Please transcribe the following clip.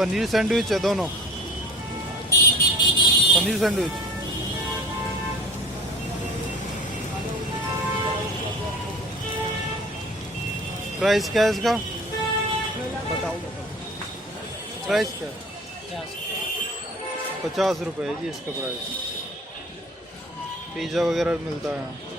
पनीर सैंडविच है दोनों, paneer sandwich. Price क्या है इसका? बताओ। प्राइस क्या है? 50 रुपये है जी इसका प्राइस। पिज़्ज़ा वगैरह भी मिलता है यहाँ।